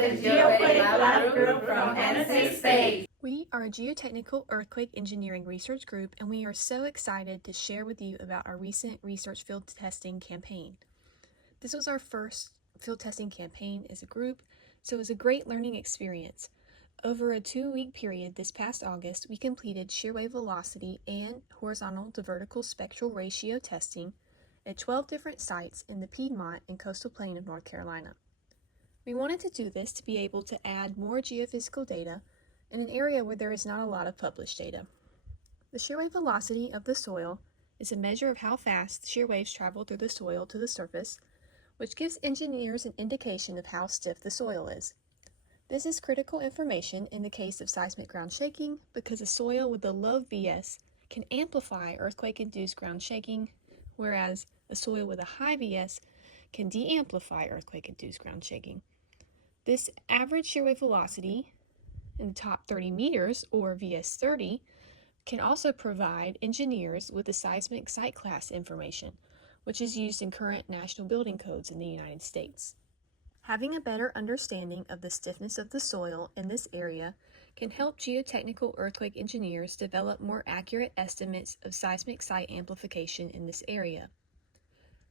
are the GeoQuake Lab Group from NSA Space. We are a geotechnical earthquake engineering research group, and we are so excited to share with you about our recent research field testing campaign. This was our first field testing campaign as a group, so it was a great learning experience. Over a 2-week period this past August, we completed shear wave velocity and horizontal to vertical spectral ratio testing at 12 different sites in the Piedmont and coastal plain of North Carolina. We wanted to do this to be able to add more geophysical data in an area where there is not a lot of published data. The shear wave velocity of the soil is a measure of how fast shear waves travel through the soil to the surface, which gives engineers an indication of how stiff the soil is. This is critical information in the case of seismic ground shaking because a soil with a low VS can amplify earthquake-induced ground shaking, whereas a soil with a high VS can de-amplify earthquake-induced ground shaking. This average shear wave velocity in the top 30 meters, or VS30, can also provide engineers with the seismic site class information, which is used in current national building codes in the United States. Having a better understanding of the stiffness of the soil in this area can help geotechnical earthquake engineers develop more accurate estimates of seismic site amplification in this area.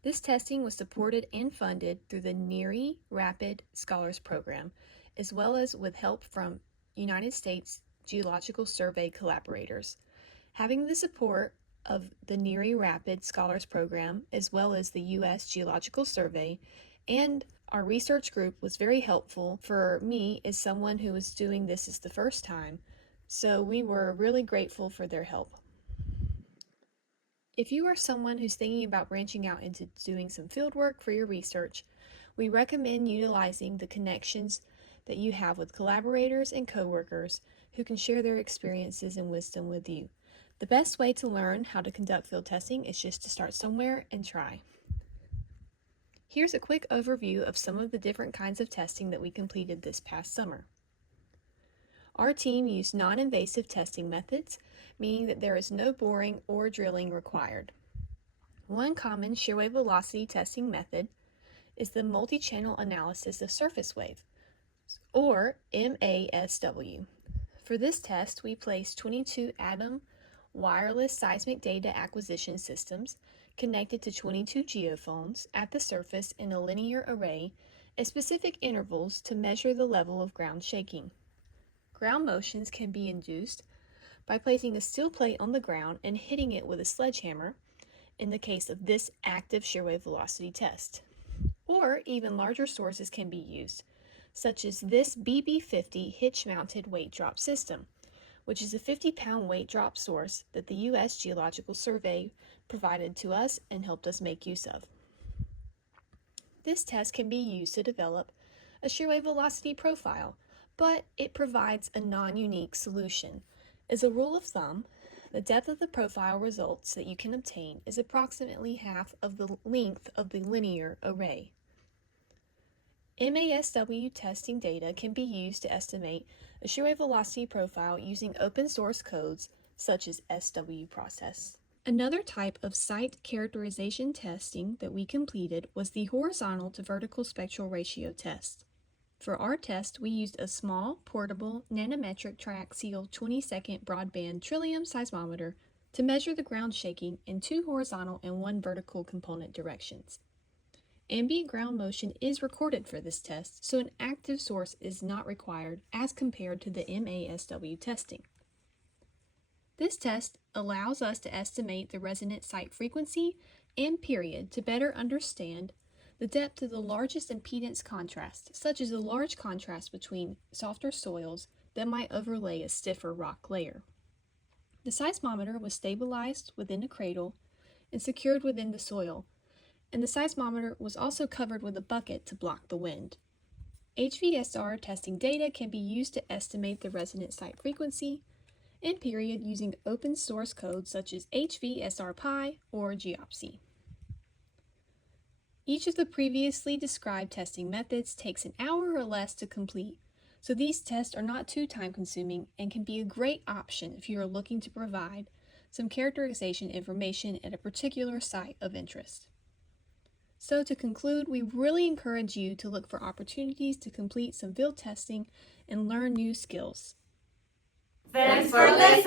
This testing was supported and funded through the NERI Rapid Scholars Program, as well as with help from United States Geological Survey collaborators. Having the support of the NERI Rapid Scholars Program, as well as the U.S. Geological Survey, and our research group was very helpful for me as someone who was doing this as the first time, so we were really grateful for their help. If you are someone who's thinking about branching out into doing some field work for your research, we recommend utilizing the connections that you have with collaborators and coworkers who can share their experiences and wisdom with you. The best way to learn how to conduct field testing is just to start somewhere and try. Here's a quick overview of some of the different kinds of testing that we completed this past summer. Our team used non-invasive testing methods, meaning that there is no boring or drilling required. One common shear wave velocity testing method is the multi-channel analysis of surface wave, or MASW. For this test, we placed 22 ATOM wireless seismic data acquisition systems connected to 22 geophones at the surface in a linear array at specific intervals to measure the level of ground shaking. Ground motions can be induced by placing a steel plate on the ground and hitting it with a sledgehammer in the case of this active shear wave velocity test. Or even larger sources can be used, such as this BB50 hitch-mounted weight drop system, which is a 50-pound weight drop source that the U.S. Geological Survey provided to us and helped us make use of. This test can be used to develop a shear wave velocity profile, but it provides a non-unique solution. As a rule of thumb, the depth of the profile results that you can obtain is approximately half of the length of the linear array. MASW testing data can be used to estimate a shear wave velocity profile using open source codes such as SW process. Another type of site characterization testing that we completed was the horizontal to vertical spectral ratio test. For our test, we used a small, portable, nanometric triaxial 20-second broadband trillium seismometer to measure the ground shaking in 2 horizontal and 1 vertical component directions. Ambient ground motion is recorded for this test, so an active source is not required as compared to the MASW testing. This test allows us to estimate the resonant site frequency and period to better understand the depth of the largest impedance contrast, such as a large contrast between softer soils that might overlay a stiffer rock layer. The seismometer was stabilized within a cradle and secured within the soil, and the seismometer was also covered with a bucket to block the wind. HVSR testing data can be used to estimate the resonant site frequency and period using open source codes such as HVSRPy or Geopsy. Each of the previously described testing methods takes an hour or less to complete, so these tests are not too time-consuming and can be a great option if you are looking to provide some characterization information at a particular site of interest. So to conclude, we really encourage you to look for opportunities to complete some field testing and learn new skills. Thanks for listening.